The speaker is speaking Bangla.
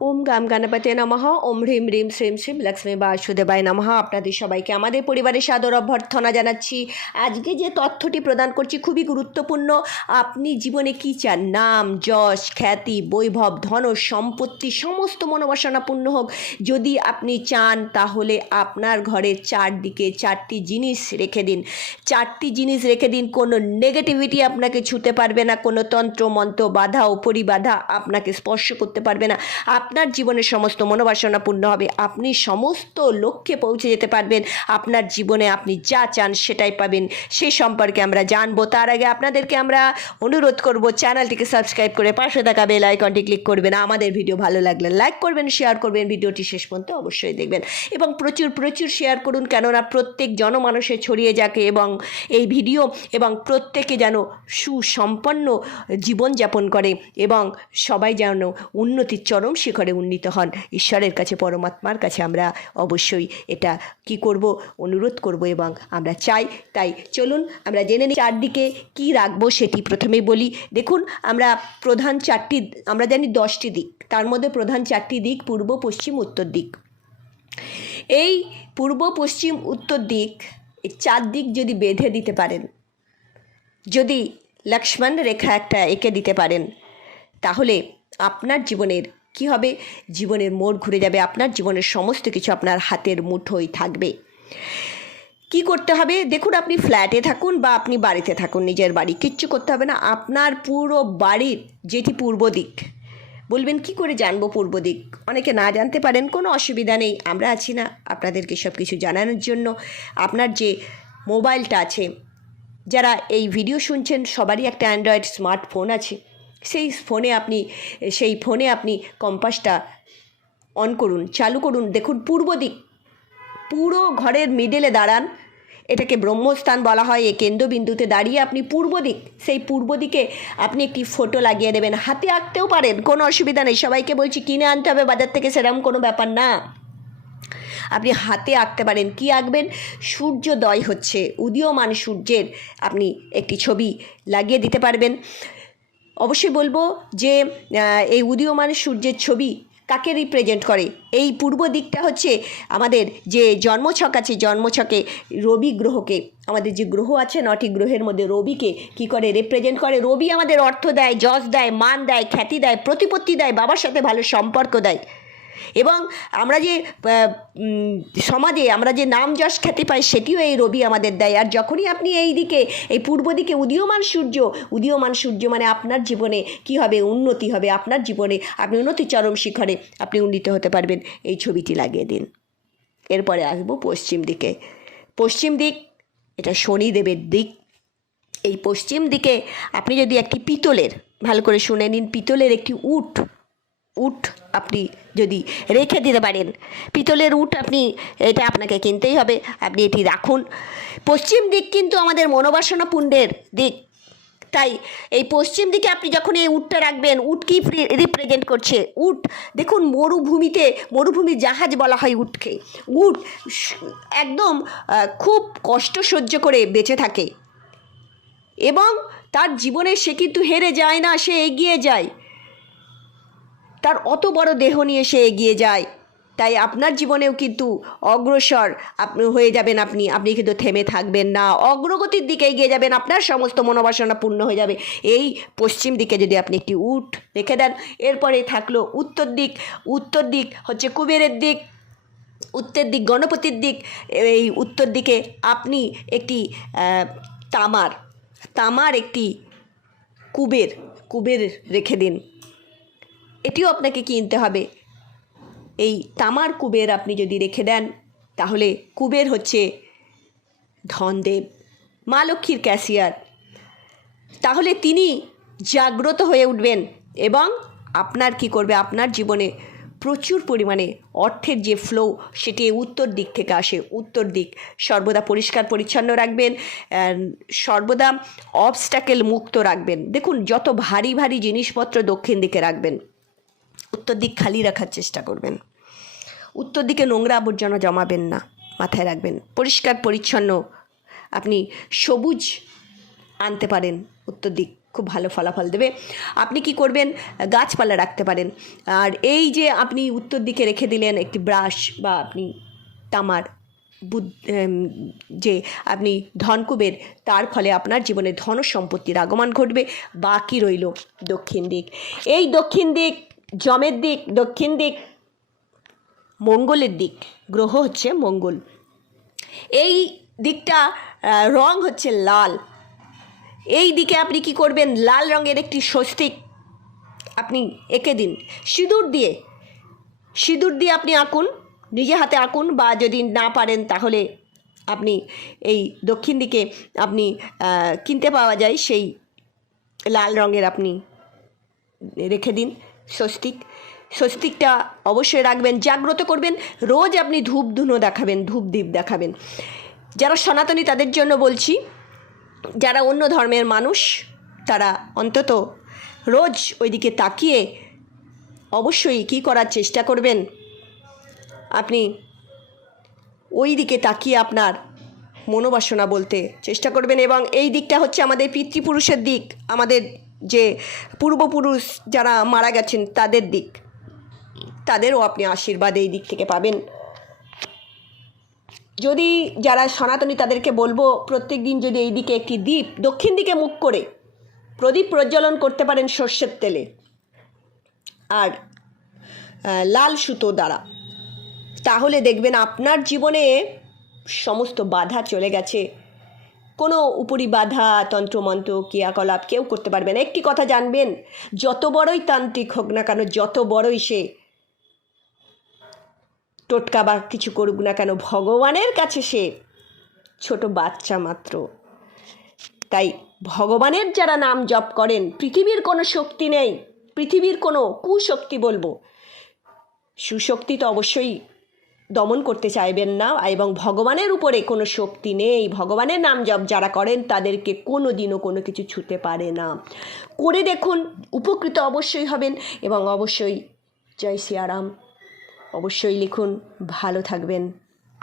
ওম গাম গণপতে নমঃ। ওম হ্রিম হ্রিম শ্রীম শ্রীম লক্ষ্মী বাসুদেবায় নমঃ। আপনাদের সবাইকে আমাদের পরিবারের সাদর অভ্যর্থনা জানাচ্ছি। আজকে যে তথ্যটি প্রদান করছি খুবই গুরুত্বপূর্ণ। আপনি জীবনে কি চান? নাম, যশ, খ্যাতি, বৈভব, ধন, সম্পত্তি, সমস্ত মনোবাসনা পূর্ণ হোক। যদি আপনি চান, তাহলে আপনার ঘরের চারদিকে চারটি জিনিস রেখে দিন। চারটি জিনিস রেখে দিন, কোনো নেগেটিভিটি আপনাকে ছুতে পারবে না। কোনো তন্ত্র মন্ত্র বাধা ও পরিবাধা আপনাকে স্পর্শ করতে পারবে না। আপনার জীবনের সমস্ত মনোবাসনা পূর্ণ হবে। আপনি সমস্ত লক্ষ্যে পৌঁছে যেতে পারবেন। আপনার জীবনে আপনি যা চান সেটাই পাবেন। সে সম্পর্কে আমরা জানব। তার আগে আপনাদেরকে আমরা অনুরোধ করব, চ্যানেলটিকে সাবস্ক্রাইব করে পাশে থাকা বেল আইকনটি ক্লিক করবেন। আমাদের ভিডিও ভালো লাগলে লাইক করবেন, শেয়ার করবেন। ভিডিওটি শেষ পর্যন্ত অবশ্যই দেখবেন। এবং প্রচুর প্রচুর শেয়ার করুন। কেননা প্রত্যেক জনমানুষে ছড়িয়ে যাকে এবং এই ভিডিও এবং প্রত্যেকে যেন সুসম্পন্ন জীবনযাপন করে এবং সবাই যেন উন্নতির চরম শিখরে উন্নীত হন। ঈশ্বরের কাছে, পরমাত্মার কাছে আমরা অবশ্যই এটা কি করব, অনুরোধ করব এবং আমরা চাই। তাই চলুন, আমরা জেনে নিই চারদিকে কি রাখব সেটি প্রথমেই বলি। দেখুন, আমরা প্রধান চারটি, আমরা জানি দশটি দিক। তার মধ্যে প্রধান চারটি দিক পূর্ব, পশ্চিম, উত্তর দিক। এই পূর্ব, পশ্চিম, উত্তর দিক চার দিক যদি বেঁধে দিতে পারেন, যদি লক্ষ্মণ রেখা একটা এঁকে দিতে পারেন, তাহলে আপনার জীবনের কি হবে? জীবনের মোড় ঘুরে যাবে। আপনার জীবনের সমস্ত কিছু আপনার হাতের মুঠোয় থাকবে। কি করতে হবে? দেখুন, আপনি ফ্ল্যাটে থাকুন বা আপনি বাড়িতে থাকুন, নিজের বাড়ি। কিচ্ছু করতে হবে না। আপনার পুরো বাড়ির যেটি পূর্ব দিক, বলবেন কি করে জানব পূর্ব দিক? অনেকে না জানতে পারেন, কোনো অসুবিধা নেই। আমরা আছি না আপনাদেরকে সব কিছু জানানোর জন্য। আপনার যে মোবাইলটা আছে, যারা এই ভিডিও শুনছেন, সবারই একটা অ্যান্ড্রয়েড স্মার্টফোন আছে। সেই ফোনে আপনি, সেই ফোনে আপনি কম্পাসটা অন করুন, চালু করুন। দেখুন, পূর্ব দিক, পুরো ঘরের মিডেলে দাঁড়ান। এটাকে ব্রহ্মস্থান বলা হয় এই কেন্দ্রবিন্দুতে দাঁড়িয়ে আপনি পূর্ব দিক, সেই পূর্ব দিকে আপনি একটি ফটো লাগিয়ে দেবেন। হাতে আঁকতেও পারেন, কোনো অসুবিধা নেই। সবাইকে বলছি, কিনে আনতে হবে, বাজার থেকে সেরকম কোনো ব্যাপার না। আপনি হাতে আঁকতে পারেন। কি আঁকবেন? সূর্যোদয় হচ্ছে, উদীয়মান সূর্যের আপনি একটি ছবি লাগিয়ে দিতে পারবেন। অবশ্যই বলব যে এই উদীয়মান সূর্যের ছবি কাকে রিপ্রেজেন্ট করে? এই পূর্ব দিকটা হচ্ছে আমাদের যে জন্মছক আছে, জন্মছকে রবি গ্রহকে, আমাদের যে গ্রহ আছে নটি গ্রহের মধ্যে রবিকে কি করে রিপ্রেজেন্ট করে? রবি আমাদের অর্থ দেয়, যশ দেয়, মান দেয়, খ্যাতি দেয়, প্রতিপত্তি দেয়, বাবার সাথে ভালো সম্পর্ক দেয়। এবং আমরা যে সমাজে আমরা যে নাম যশ খ্যাতি পাই, সেটিও এই রবি আমাদের দেয়। আর যখনই আপনি এই দিকে, এই পূর্ব দিকে উদীয়মান সূর্য উদীয়মান সূর্য মানে আপনার জীবনে কি হবে? উন্নতি হবে। আপনার জীবনে আপনি উন্নতি চরম শিখরে আপনি উন্নীত হতে পারবেন। এই ছবিটি লাগিয়ে দিন। এরপরে আসব পশ্চিম দিকে। পশ্চিম দিক, এটা শনিদেবের দিক। এই পশ্চিম দিকে আপনি যদি একটি পিতলের, ভালো করে শুনে নিন, পিতলের একটি উট উট আপনি যদি রেখে দিতে পারেন। পিতলের উট আপনি এটা আপনাকে কিনতেই হবে, আপনি এটি রাখুন। পশ্চিম দিক কিন্তু আমাদের মনোবাসনা পুণ্ডের দিক। তাই এই পশ্চিম দিকে আপনি যখন এই উটটা রাখবেন, উট কি রিপ্রেজেন্ট করছে? উট, দেখুন মরুভূমিতে, মরুভূমি জাহাজ বলা হয় উটকে। উট একদম খুব কষ্ট সহ্য করে বেঁচে থাকে। এবং তার জীবনে সে কিন্তু হেরে যায় না, সে এগিয়ে যায়। তার অত বড় দেহ নিয়ে সে এগিয়ে যায়। তাই আপনার জীবনেও কিন্তু অগ্রসর আপনি হয়ে যাবেন আপনি। আপনি কিন্তু থেমে থাকবেন না। অগ্রগতির দিকে এগিয়ে যাবেন। আপনার সমস্ত মনোবাসনা পূর্ণ হয়ে যাবে। এই পশ্চিম দিকে যদি আপনি একটি উট রেখে দেন, এরপরে থাকল উত্তর দিক। উত্তর দিক হচ্ছে কুবেরের দিক। উত্তর দিক গণপতির দিক। এই উত্তর দিকে আপনি একটি তামার। তামার একটি কুবের কুবের রেখে দিন। এটিও আপনাকে কিনতে হবে। এই তামার কুবের আপনি যদি রেখে দেন, তাহলে কুবের হচ্ছে ধনদেব, মা লক্ষ্মীর ক্যাশিয়ার তাহলে তিনি জাগ্রত হয়ে উঠবেন এবং আপনার কি করবে? আপনার জীবনে প্রচুর পরিমাণে অর্থের যে ফ্লো সেটি উত্তর দিক থেকে আসে। উত্তর দিক, সর্বদা পরিষ্কার পরিচ্ছন্ন রাখবেন সর্বদা অবস্টাকেল মুক্ত রাখবেন। দেখুন, যত ভারী ভারী জিনিসপত্র দক্ষিণ দিকে রাখবেন উত্তর দিক খালি রাখার চেষ্টা করবেন। উত্তর দিকে নোংরা আবর্জনা জমাবেন না, মাথায় রাখবেন। পরিষ্কার, পরিচ্ছন্ন আপনি সবুজ আনতে পারেন উত্তর দিক, খুব ভালো ফলাফল দেবে। আপনি কি করবেন? গাছপালা রাখতে পারেন। আর এই যে আপনি উত্তর দিকে রেখে দিলেন একটি ব্রাশ বা আপনি তামার বুদ যে আপনি ধনকুবের, তার ফলে আপনার জীবনে ধন সম্পত্তির আগমন ঘটবে। বাকি রইল দক্ষিণ দিক। এই দক্ষিণ দিক জমের দিক, দক্ষিণ দিক, মঙ্গলের দিক, গ্রহ হচ্ছে মঙ্গল। এই দিকটা রং হচ্ছে লাল। এই দিকে আপনি কি করবেন? লাল রঙের একটি স্বস্তিক আপনি এঁকে দিন। সিঁদুর দিয়ে সিঁদুর দিয়ে আপনি আঁকুন, নিজে হাতে আঁকুন বা যদি না পারেন তাহলে আপনি এই দক্ষিণ দিকে আপনি কিনতে পাওয়া যায় সেই লাল রঙের আপনি রেখে দিন। স্বস্তিক, স্বস্তিকটা অবশ্যই রাখবেন, জাগ্রত করবেন, রোজ আপনি ধূপ ধুনো দেখাবেন, ধূপ দ্বীপ দেখাবেন। যারা সনাতনী, তাদের জন্য বলছি, যারা অন্য ধর্মের মানুষ, তারা অন্তত রোজ ওইদিকে তাকিয়ে অবশ্যই কী করার চেষ্টা করবেন? আপনি ওই দিকে তাকিয়ে আপনার মনোবাসনা বলতে চেষ্টা করবেন এবং এই দিকটা হচ্ছে আমাদের পিতৃপুরুষের দিক, আমাদের যে পূর্বপুরুষ যারা মারা গেছেন, তাদের দিক। তাদেরও আপনি আশীর্বাদ এই দিক থেকে পাবেন। যদি যারা সনাতনী, তাদেরকে বলব, প্রত্যেক দিন যদি এই দিকে একটি দ্বীপ দক্ষিণ দিকে মুখ করে প্রদীপ প্রজ্বলন করতে পারেন সর্ষের তেলে আর লাল সুতো দ্বারা, তাহলে দেখবেন আপনার জীবনে সমস্ত বাধা চলে গেছে। কোনো উপরি বাধা তন্ত্রমন্ত্র ক্রিয়াকলাপ কেউ করতে পারবে না। একটি কথা জানবেন, যত বড়ই তান্ত্রিক হোক না কেন, যত বড়ই সে টোটকা বা কিছু করুক না কেন, ভগবানের কাছে সে ছোট বাচ্চা মাত্র। তাই ভগবানের যারা নাম জপ করেন, পৃথিবীর কোনো শক্তি নেই, পৃথিবীর কোনো কুশক্তি বলব। সুশক্তি তো অবশ্যই দমন করতে চাইবেন না এবং ভগবানের উপরে কোনো শক্তি নেই। ভগবানের নাম জপ যারা করেন, তাদেরকে কোনো দিনও কোনো কিছু ছুতে পারে না। করে দেখুন, উপকৃত অবশ্যই হবেন এবং অবশ্যই জয় সিয়ারাম অবশ্যই লিখুন, ভালো থাকবেন।